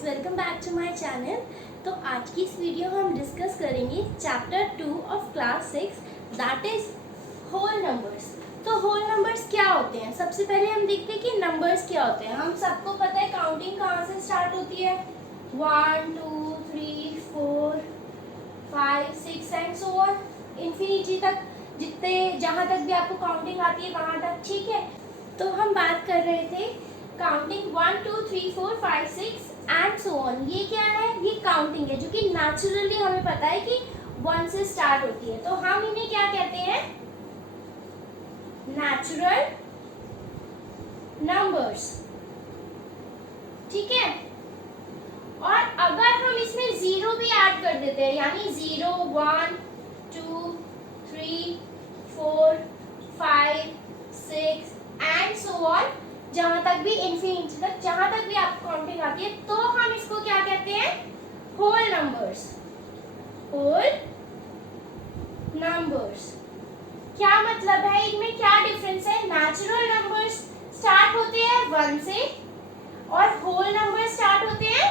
Guys, welcome back to my channel. तो आज की इस वीडियो में हम डिस्कस करेंगे chapter 2 of class 6 that is whole numbers. तो होल नंबर्स क्या होते हैं? सबसे पहले हम देखते हैं कि नंबर्स क्या होते हैं। हम सबको पता है काउंटिंग कहाँ से स्टार्ट होती है, 1 2 3 4 5 6 एंड सो ऑन इन्फिनिटी तक, जितने जहाँ तक भी आपको काउंटिंग आती है वहाँ तक। ठीक है, तो हम बात कर रहे थे काउंटिंग 1 2 3 4 5 6 एंड सो ऑन। ये क्या है? ये काउंटिंग है जो कि नेचुरली हमें पता है कि 1 से स्टार्ट होती है। तो हम इन्हें क्या कहते हैं? Natural numbers. ठीक है, और अगर हम इसमें जीरो भी ऐड कर देते हैं, यानी 0 1 2 3 4 5 6 एंड सो ऑन, जहां तक भी इन्फिनिटी तक, जहां तक भी आपको काउंटिंग आती है, तो हम इसको क्या कहते हैं? Whole numbers. होल नंबर्स क्या मतलब है? इनमें क्या डिफरेंस है? नेचुरल नंबर्स स्टार्ट होते हैं 1 से और होल नंबर्स स्टार्ट होते हैं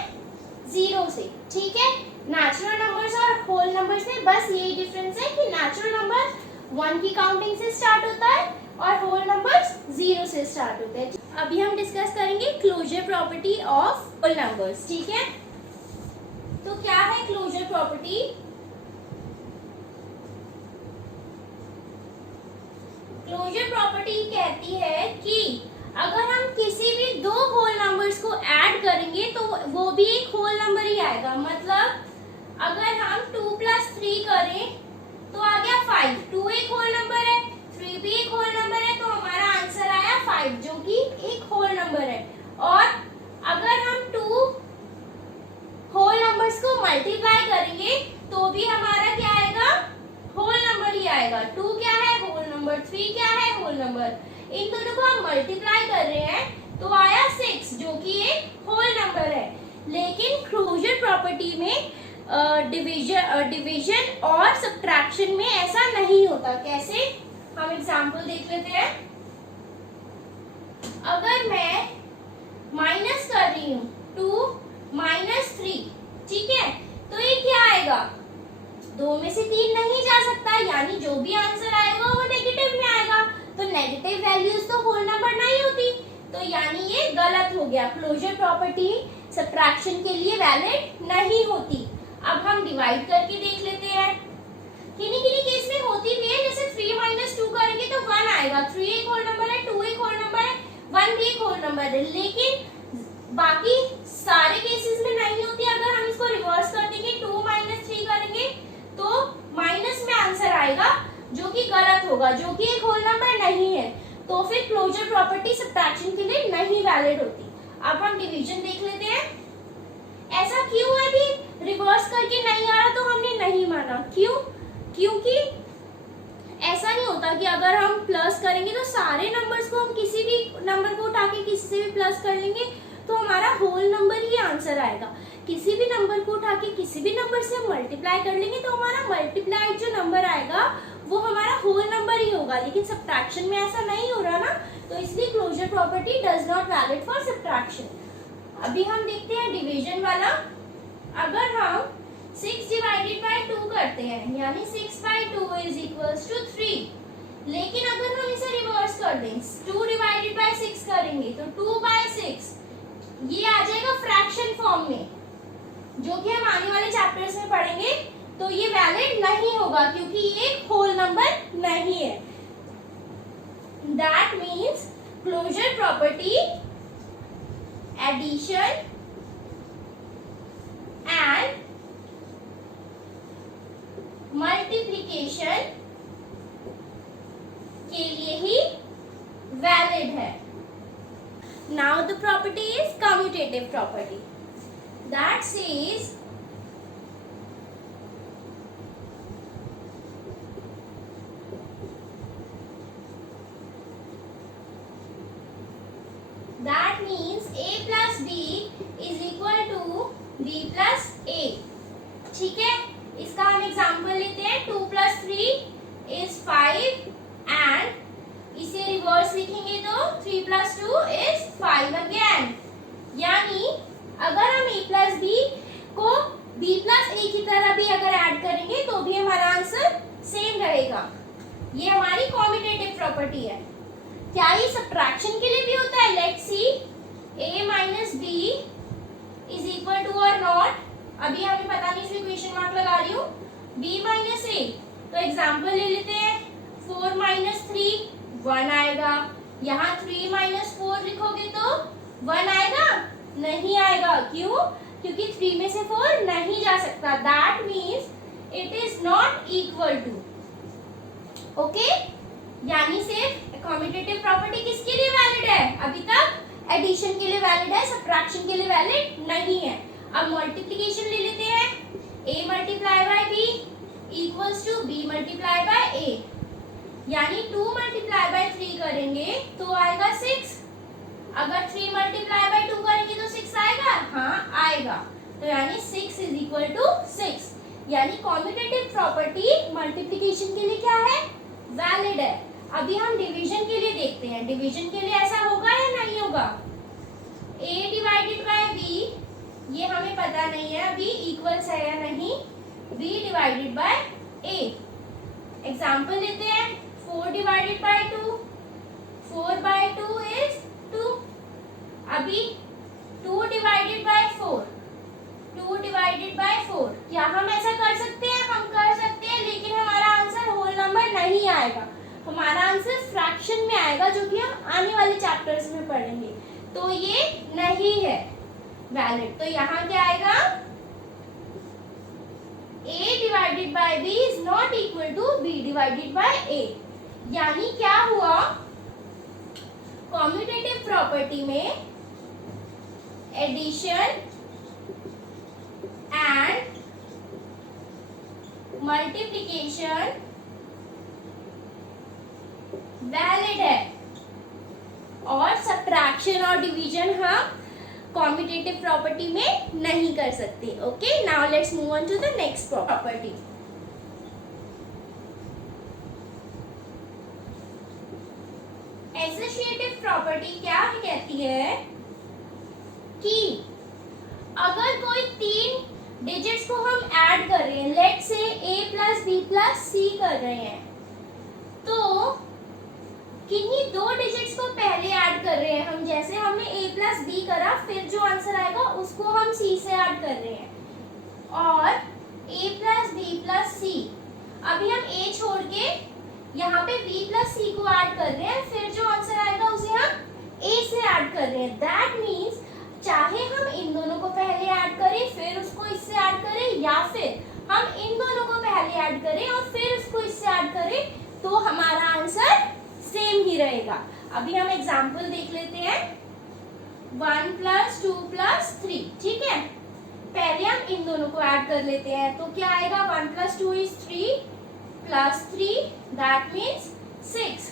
0 से। ठीक है, नेचुरल नंबर्स और होल नंबर्स में बस यही डिफरेंस है कि नेचुरल नंबर 1 की काउंटिंग से स्टार्ट होता है और होल नंबर्स 0 से स्टार्ट होते हैं। अभी हम डिस्कस करेंगे closure property of whole numbers. ठीक है, तो क्या है क्लोजर प्रॉपर्टी? क्लोजर प्रॉपर्टी कहती है कि अगर हम किसी भी दो होल नंबर्स को ऐड करेंगे तो वो भी एक होल नंबर ही आएगा। मतलब अगर हम 2 + 3 करें तो आ गया 5। 2 एक होल नंबर है, 3 भी एक होल नंबर है, तो हमारा आंसर आया 5 जो कि एक होल नंबर है। और अगर हम 2 होल नंबर्स को मल्टीप्लाई करेंगे तो भी हमारा क्या आएगा? होल नंबर ही आएगा। 2 क्या है? Whole number. 3 क्या है? Whole number. इन दोनों को हम मल्टीप्लाई कर रहे हैं तो आया 6 जो कि एक होल नंबर है। लेकिन क्लोजर प्रॉपर्टी में डिवीजन और सब्ट्रैक्शन में ऐसा नहीं होता। कैसे? हम एग्जांपल देख लेते हैं। अगर मैं माइनस कर रही हूँ 2 - 3, ठीक है, तो ये क्या आएगा? 2 में से 3 नहीं जा सकता, यानी जो भी आंसर आएगा वो नेगेटिव में आएगा। तो नेगेटिव वैल्यूज तो होल नंबर नहीं होती, तो यानी ये गलत हो गया। क्लोजर प्रॉपर्टी सब्ट्रैक्शन के लिए वैलिड नहीं होती। अब हम डिवाइड करके देख लेते हैं। किन्हीं किन्हीं केस में होती भी है, जैसे 3 - 2 करेंगे तो 1 आएगा। 3 एक होल नंबर है, 2 एक होल नंबर है, 1 भी एक होल नंबर है। लेकिन बाकी सारे केसेस में नहीं होती। अगर हम इसको रिवर्स कर देंगे, 2 - 3 करेंगे तो माइनस में आंसर आएगा जो कि गलत होगा, जो कि एक होल नंबर नहीं है। तो फिर क्लोजर प्रॉपर्टी सब्ट्रैक्शन के लिए नहीं वैलिड होती। अब हम डिवीजन देख लेते हैं। ऐसा क्यों है कि रिवर्स करके नहीं आ रहा तो हमने नहीं माना? क्यों? क्योंकि ऐसा नहीं होता कि अगर हम प्लस करेंगे तो सारे नंबर्स को, हम किसी भी नंबर को उठा के किसी से भी प्लस कर लेंगे तो हमारा होल नंबर ही आंसर आएगा। किसी भी नंबर को उठा के किसी भी नंबर से हम मल्टीप्लाई कर लेंगे तो हमारा मल्टीप्लाइड जो नंबर आएगा वो हमारा होल नंबर ही होगा। लेकिन सब्ट्रैक्शन में ऐसा नहीं हो रहा ना, तो इसलिए closure property does not valid for subtraction. अभी हम देखते हैं डिवीजन वाला। अगर हम 6 / 2 करते हैं, यानी 6/2 = 3, लेकिन अगर हम इसे रिवर्स कर दें, 2 / 6 करेंगे तो 2/6, ये आ जाएगा फ्रैक्शन फॉर्म में, जो कि हम आने वाले चैप्टर्स में पढ़ेंगे। तो ये वैलिड नहीं होगा क्योंकि ये एक होल नंबर नहीं है। That means closure property addition and multiplication के लिए ही वैलिड है। Now the property is commutative property. That says that means a plus b is equal to b plus a. ठीक है, इसका हम एग्जांपल लेते हैं। 2 + 3 is 5 and इसे रिवर्स लिखेंगे तो 3 + 2 is 5 again। यानी अगर हम a ए की तरह भी अगर ऐड करेंगे तो भी हमारा आंसर सेम रहेगा। ये हमारी कॉम्यूटेटिव प्रॉपर्टी है। क्या ये सब्ट्रैक्शन के लिए भी होता है? Let's see, a minus B is equal to और नॉट, अभी हमें पता नहीं इसलिए क्वेश्चन मार्क लगा रही हूँ, b माइनस ए। तो एग्जाम्पल ले लेते हैं, 4 माइनस 3 1 आएगा, यहाँ 3 माइनस 4 लिखोगे तो 1 आएगा? नहीं आएगा। क्यों? क्योंकि 3 में से 4 नहीं जा सकता, that means it is not equal to. Okay, यानी सिर्फ कम्यूटेटिव प्रॉपर्टी किसके लिए वैलिड है? अभी तक एडिशन के लिए वैलिड है, सब्ट्रैक्शन के लिए वैलिड नहीं है। अब मल्टीप्लिकेशन ले लेते हैं, a multiply by b equals to b multiply by a, यानी 2 मल्टीप्लाई बाय 3 करेंगे तो आएगा 6। अगर 3 मल्टीप्लाई बाय 2 करेंगे तो 6 आएगा? हाँ आएगा। तो यानी 6 इज इक्वल टू 6, यानी कम्यूटेटिव प्रॉपर्टी मल्टीप्लिकेशन के लिए क्या है? वैलिड है। अभी हम डिवीजन के लिए देखते हैं, डिवीजन के लिए ऐसा होगा या नहीं होगा? a डिवाइडेड बाय b, ये हमें पता नहीं है अभी इक्वल्स है या नहीं, b divided by a। Example लेते हैं, 4 डिवाइडेड बाय 2, 4 बाय 2 इज 2। अभी 2 डिवाइडेड बाय 4, 2 डिवाइडेड बाय 4, क्या हम ऐसा कर सकते हैं? हम कर सकते हैं, लेकिन हमारा आंसर होल नंबर नहीं आएगा, हमारा आंसर फ्रैक्शन में आएगा, जो कि हम आने वाले चैप्टर्स में पढ़ेंगे। तो ये नहीं है वैलिड। तो यहाँ क्या आएगा? a divided by b is not equal to b divided by a। यानी क्या हुआ? कम्यूटेटिव प्रॉपर्टी में एडिशन एंड मल्टीप्लिकेशन वैलिड है, और सब्ट्रैक्शन और डिवीजन हम कम्यूटेटिव प्रॉपर्टी में नहीं कर सकते। Okay, now let's move on to the next property. Associative property क्या कहती है कि अगर कोई 3 डिजिट्स को हम ऐड कर रहे हैं, let's say a plus B plus C कर रहे हैं, तो किन्हीं 2 डिजिट्स को पहले ऐड कर रहे हैं हम, जैसे हमने a प्लस बी करा, फिर जो आंसर आएगा उसको हम c से ऐड कर रहे हैं, और a प्लस बी प्लस सी, अभी हम a छोड़ के यहाँ पे b प्लस सी को ऐड कर रहे हैं, फिर जो आंसर आएगा उसे हम a से ऐड कर रहे हैं। दैट मीन्स चाहे हम इन दोनों को पहले ऐड करें फिर उसको इससे ऐड करें, या फिर हम इन दोनों को पहले ऐड करें और फिर उसको इससे ऐड करें, तो हमारा आंसर सेम ही रहेगा। अभी हम एग्जाम्पल देख लेते हैं, 1 प्लस 2 प्लस 3, ठीक है। पहले हम इन दोनों को ऐड कर लेते हैं, तो क्या आएगा? 1 plus 2 is 3 plus 3, that means 6।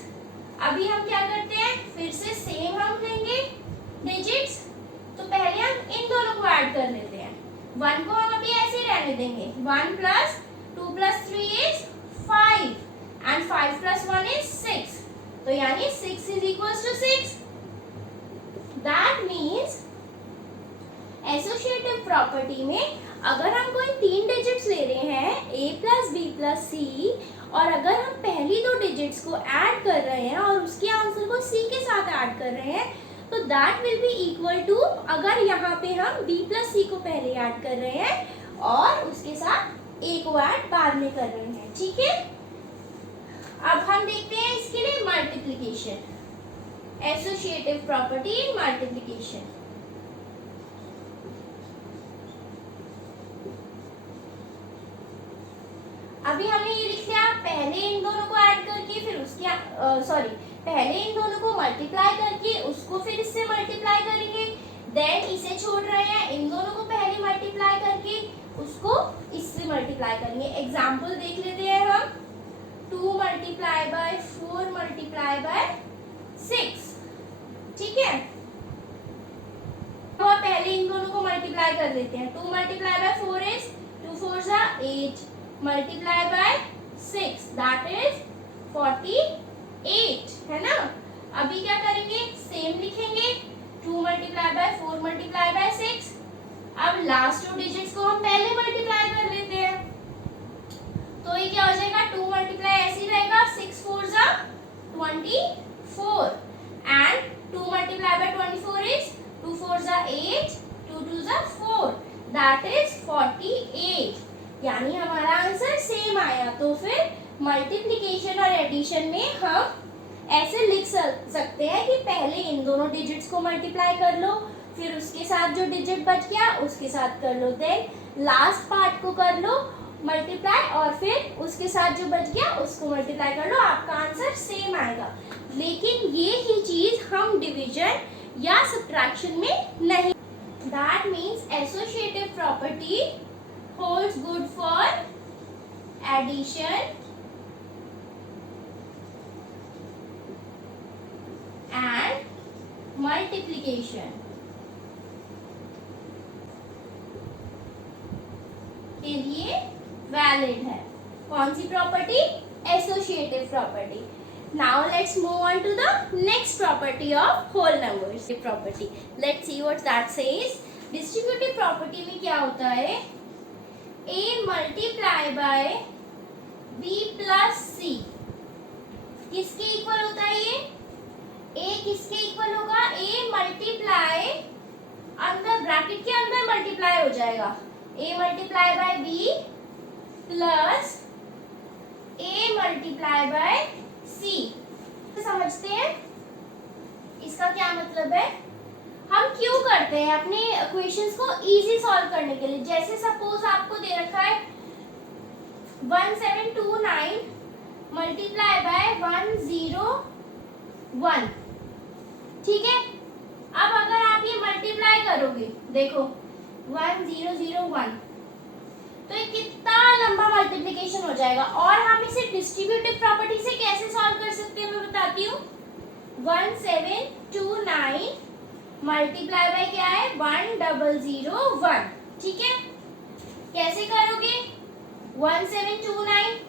अभी हम क्या करते हैं, फिर से सेम हम लेंगे डिजिट्स, तो पहले हम इन दोनों को ऐड कर लेते हैं, 1 को हम अभी ऐसे रहने देंगे, 1 plus 2 plus 3 is 5 and 5 plus 1 is 6, तो यानी 6 is equals to 6। That means associative property में अगर हम कोई 3 डिजिट्स ले रहे हैं a प्लस बी प्लस सी, और अगर हम पहली 2 डिजिट्स को ऐड कर रहे हैं और उसके आंसर को c के साथ ऐड कर रहे हैं, तो that will be equal to, अगर यहाँ पे हम b प्लस सी को पहले ऐड कर रहे हैं और उसके साथ a को ऐड बाद में कर रहे हैं, ठीक है। अब हम देखते हैं इसके लिए multiplication, associative property in multiplication. अभी हमने ये लिख लिया, पहले इन दोनों को ऐड करके फिर उसके पहले इन दोनों को मल्टीप्लाई करके उसको फिर इससे मल्टीप्लाई करेंगे, देन इसे छोड़ रहे हैं, इन दोनों को पहले मल्टीप्लाई करके उसको इससे मल्टीप्लाई करेंगे। एग्जाम्पल देख लेते हैं हम, 2 मल्टीप्लाई बाय 4 मल्टीप्लाई बाय 6, ठीक है। तो पहले इन दोनों को मल्टीप्लाई कर देते हैं, 2 मल्टीप्लाई बाय 4 इज 2 4 जा 8, मल्टीप्लाई बाय 6 दैट इज 48, है ना। अभी क्या करेंगे, सेम लिखेंगे, 2 मल्टीप्लाई बाय 4 मल्टीप्लाई बाय 6। अब लास्ट 2 डिजिट्स को हम पहले मल्टीप्लाई कर लेते दैट इज 48, यानी हमारा आंसर सेम आया। तो फिर मल्टीप्लिकेशन और एडिशन में हम ऐसे लिख सकते हैं कि पहले इन दोनों डिजिट्स को मल्टीप्लाई कर लो, फिर उसके साथ जो डिजिट बच गया उसके साथ कर लो, देन लास्ट पार्ट को कर लो मल्टीप्लाई, और फिर उसके साथ जो बच गया उसको मल्टीप्लाई कर लो, आपका आंसर सेम आएगा। लेकिन ये ही चीज हम डिवीजन या सब्ट्रैक्शन में नहीं। That means associative property holds good for addition and multiplication के लिए वैलिड है। कौन सी प्रॉपर्टी? Associative property. Now let's move on to the next property of whole numbers property. Let's see what that says. Distributive property में क्या होता है? A multiply by B plus C किसके इक्वल होता है ये? A किसके इक्वल होगा? A मल्टीप्लाई अंदर ब्रैकेट के अंदर मल्टीप्लाई हो जाएगा। A multiply by B plus A multiply bye C। समझते हैं इसका क्या मतलब है? हम क्यों करते हैं अपने इक्वेशंस को इजी सॉल्व करने के लिए। जैसे सपोज आपको दे रखा है 1729 मल्टीप्लाई बाय 101, ठीक है। अब अगर आप ये मल्टीप्लाई करोगे, देखो 1001, तो ये कितना लंबा मल्टीप्लिकेशन हो जाएगा। और हम इसे डिस्ट्रीब्यूटिव प्रॉपर्टी से कैसे सॉल्व कर सकते हैं मैं बताती हूँ। 1729 मल्टीप्लाई बाय क्या है? 1001, ठीक है। कैसे करोगे? 1729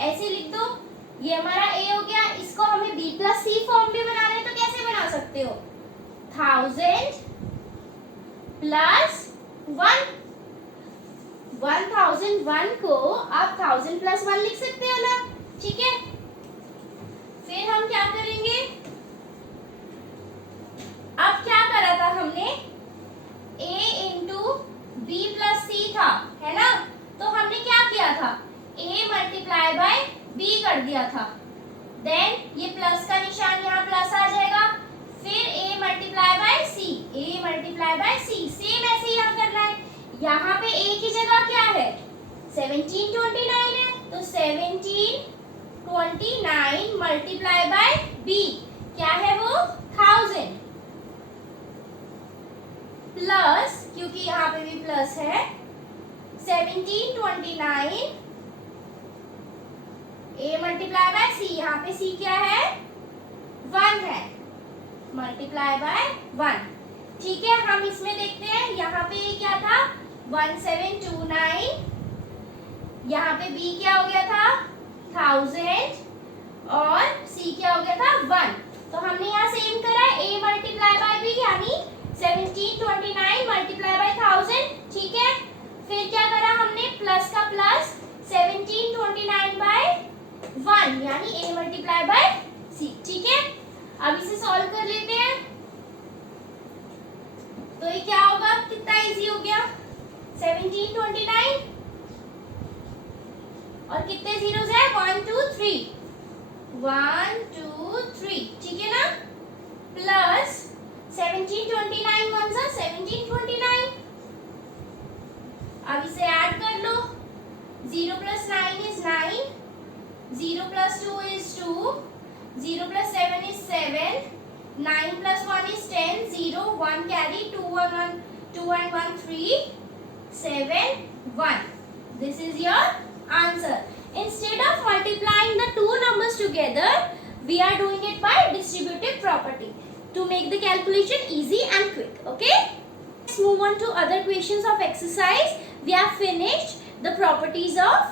ऐसे लिख दो, ये हमारा A हो गया। इसको हमें B प्लस C फॉर्म में बनाना है, तो कैसे बना सकते हो? 1000 प्लस 1, 1001 को आप 1000 प्लस 1 लिख सकते हो ना, ठीक है। फिर हम क्या करेंगे? अब क्या करा था हमने? A into B plus C था, है ना। तो हमने क्या किया था? A मल्टीप्लाई बाय B कर दिया था, देन ये प्लस का निशान यहाँ प्लस आ जाएगा, फिर A multiply bye C, A multiply bye C, same ऐसे यहाँ करना है। यहाँ पे A की जगह क्या है? 1729 है, तो 1729 मल्टीप्लाई बाय B क्या है वो? 1000 प्लस, क्योंकि यहाँ पे भी प्लस है, 1729 A मल्टीप्लाई बाय C, यहाँ पे C क्या है? 1 है, मल्टीप्लाई बाय 1, ठीक है। हम इसमें देखते हैं, यहाँ पे ये क्या था? 1729, यहाँ पे B क्या हो गया था? 1000 और C क्या हो गया था? 1। तो हमने यहाँ सेम करा है, A मल्टीप्लाई बाय B यानी 1729 मल्टीप्लाई बाय 1000, ठीक है। फिर क्या करा हमने? प्लस का प्लस 1729 बाय 1 यानी A मल्टीप्लाई बाय C, ठीक है। अब इसे सॉल्व कर लेते हैं, तो ये क्या होगा? कितना इजी हो गया? 1729 और कितने जीरोस है? 1 2 3, 1 2 3, ठीक है ना। प्लस 1729 वन सा 1729, अब इसे ऐड कर लो। 0 plus 9 is 9, 0 plus 2 is 2, 0 plus 7 is 7, 9 plus 1 is 10, 0, 1 carry, 2 and 1 3, 7 1. This is your answer. Instead of multiplying the two numbers together, we are doing it by distributive property to make the calculation easy and quick. Okay? Let's move on to other questions of exercise. We have finished the properties of